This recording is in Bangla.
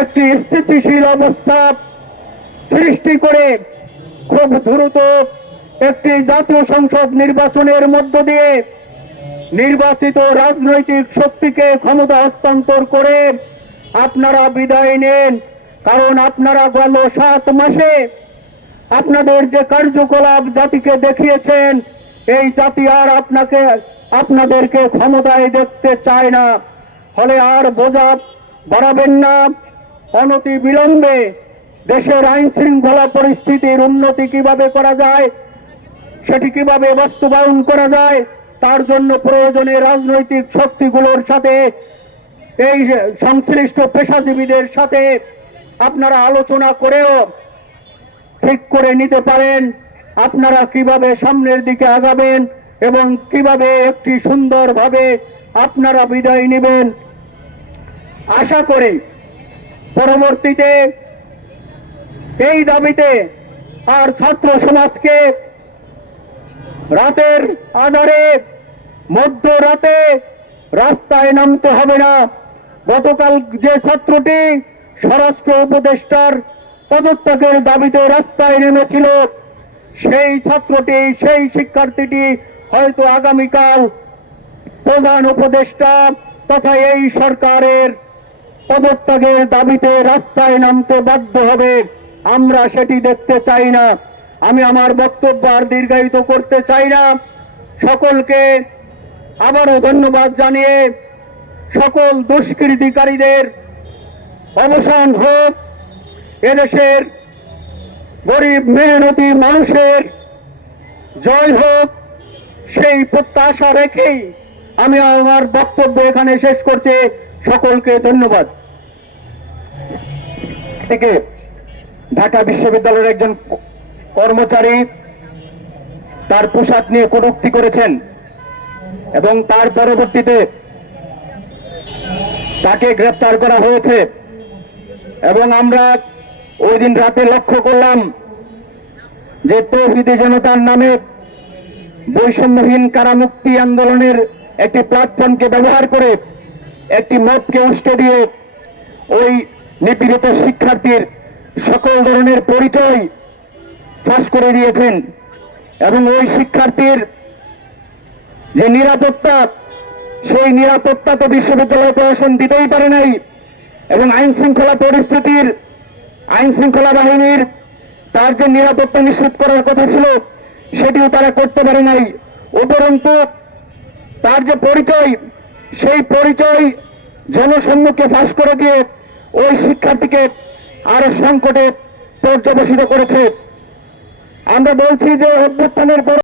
একটি স্থিতিশীল অবস্থা সৃষ্টি করে খুব দ্রুত একটি জাতীয় সংসদ নির্বাচনের মধ্য দিয়ে নির্বাচিত রাজনৈতিক শক্তিকে ক্ষমতা হস্তান্তর করে আপনারা বিদায় নেন। কারণ আপনারা গেল সাত মাসে আপনাদের যে কার্যকলাপ জাতিকে দেখিয়েছেন, এই জাতি আর আপনাকে, আপনাদেরকে ক্ষমতায় দেখতে চায় না। ফলে আর বোঝা বাড়াবেন না। অনতি বিলম্বে দেশের আইন শৃঙ্খলা পরিস্থিতির উন্নতি কীভাবে করা যায়, সেটি কীভাবে বাস্তবায়ন করা যায়, তার জন্য প্রয়োজনে রাজনৈতিক শক্তিগুলোর সাথে, এই সংশ্লিষ্ট পেশাজীবীদের সাথে আপনারা আলোচনা করেও ঠিক করে নিতে পারেন। আপনারা কীভাবে সামনের দিকে আগাবেন এবং কীভাবে একটি সুন্দরভাবে আপনারা বিদায় নেবেন, আশা করি পরবর্তীতে এই দাবিতে আর ছাত্র সমাজকে রাতের আধারে, মধ্যরাতে রাস্তায় নামতে হবে না। গতকাল যে ছাত্রটি স্বরাষ্ট্র উপদেষ্টার পদত্যাগের দাবিতে রাস্তায় নেমেছিল, সেই ছাত্রটি, সেই শিক্ষার্থীটি হয়তো আগামীকাল প্রধান উপদেষ্টা তথা এই সরকারের পদত্যাগের দাবিতে রাস্তায় নামতে বাধ্য হবে। আমরা সেটি দেখতে চাই না। আমি আমার বক্তব্য আর দীর্ঘায়িত করতে চাই না। সকলকে আবারও ধন্যবাদ জানিয়ে সকল দুষ্কৃতিকারীদের অবসান হোক। এদেশের গরিব মেহনতি মানুষের জয় হোক। সেই প্রত্যাশা রেখেই আমি আমার বক্তব্য এখানে শেষ করছি। সকলকে ধন্যবাদ। ঢাকা বিশ্ববিদ্যালয়ের একজন কর্মচারী তার পোশাক নিয়ে কটুক্তি করেছেন এবং তার পরবর্তীতে তাকে গ্রেপ্তার করা হয়েছে। এবং আমরা ওই দিন রাতে লক্ষ্য করলাম যে তৌহিদি জনতার নামে বৈষম্যহীন কারামুক্তি আন্দোলনের একটি প্ল্যাটফর্মকে ব্যবহার করে একটি মতকে উস্কে দিয়ে ওই নিপীড়িত শিক্ষার্থীর সকল ধরনের পরিচয় ফাঁস করে দিয়েছেন এবং ওই শিক্ষার্থীর যে নিরাপত্তা, সেই নিরাপত্তা তো বিশ্ববিদ্যালয় প্রশাসন দিতেই পারে নাই এবং আইন শৃঙ্খলা পরিস্থিতির আইন শৃঙ্খলা বাহিনীর তার যে নিরাপত্তা নিশ্চিত করার কথা ছিল, সেটিও তারা করতে পারে নাই। উপরন্তু তার যে পরিচয়, সেই পরিচয় জনসম্মুখে ফাঁস করে দিয়ে ওই শিক্ষার্থীকে আরও সংকটে পর্যবেসিত করেছে। আমরা বলছি যে অভ্যুত্থানের পর